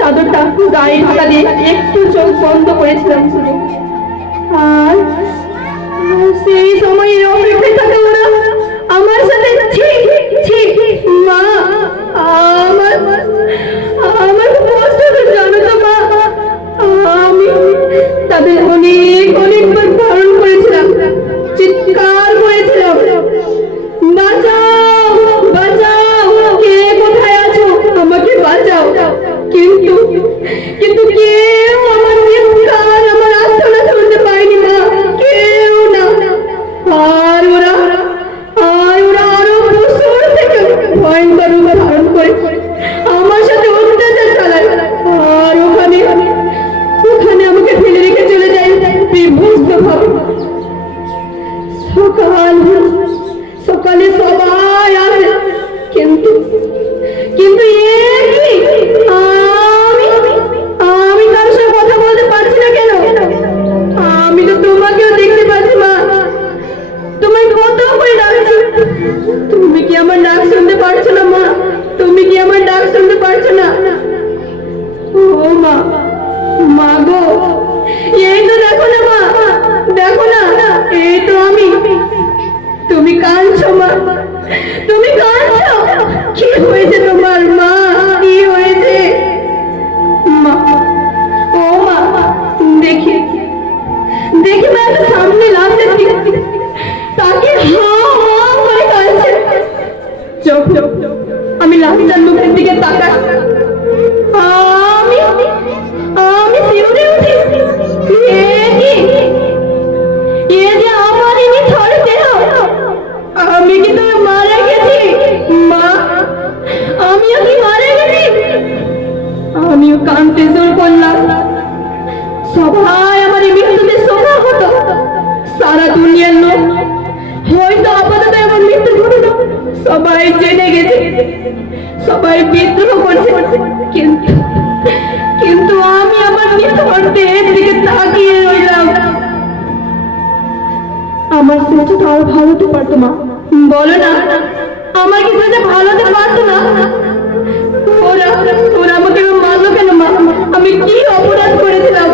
চাদরটা গায়ে ঢাকা দিয়ে একটু চোখ বন্ধ করেছিলাম শুধু। আর তুমি কি আমার ডাক শুনতে পারছ না, মা? তুমি কি আমার ডাক শুনতে পারছ না? ও মা মা গো, এই তো দেখো না, মা, দেখো না, এই তো আমি। তুমি কাঁদছো, মা, তুমি কাঁদছো। সবাই বিদ্রোহ করছে। কিন্তু কিন্তু আমি আমার মৃত্যুর দেহের দিকে তাকিয়ে রইলাম। আমার সেটা তো আরও ভালো হতে পারতো মা বলো না, আমার কিছু যে ভালো হতে পারতো না? ওরা ওরা আমাকে মারলো কেন মা? আমি কি অপরাধ করেছিলাম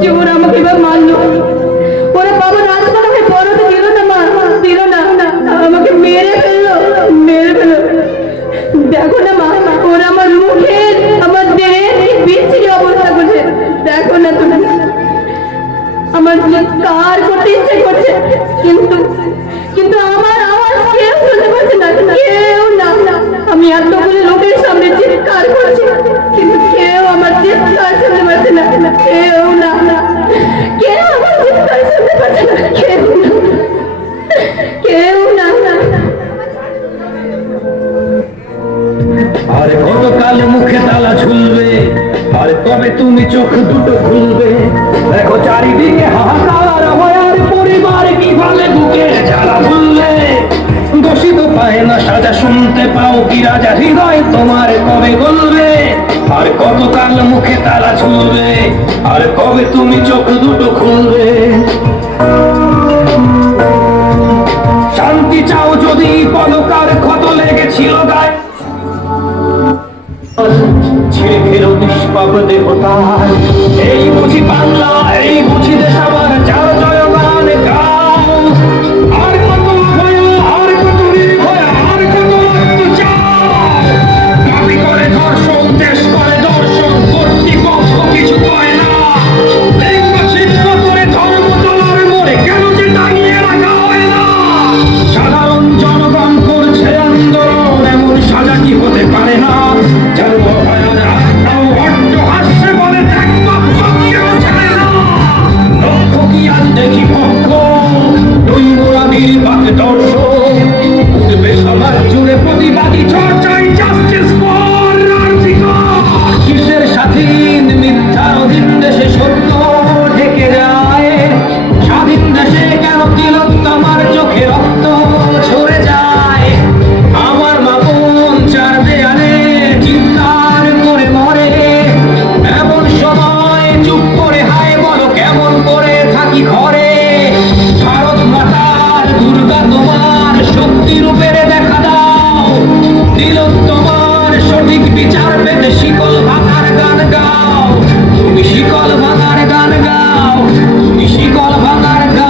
যে ওরা আমাকে এবার মারলো? আর তবে তুমি চোখ দুটো খুলবে। দেখো চারিদিকে হাহাকার হয় পরিবার কীভাবে বুকে জ্বালা ভুলবে দোষী তো পায় না সাজা শুনতে পাও কি রাজা হৃদয় তোমার কবে গলবে? আর কতকাল মুখে তালা ঝুলবে আর কবে তুমি চোখ দুটো খুলবে? ফেরো নিষ্পাপ দেবতার এই বুঝি বাংলা এই বুঝি Viva! পারবে শিকল ভাঙার গান গাও। তুমি শিকল ভাঙার গান গাও। তুমি শিকল ভাঙার গান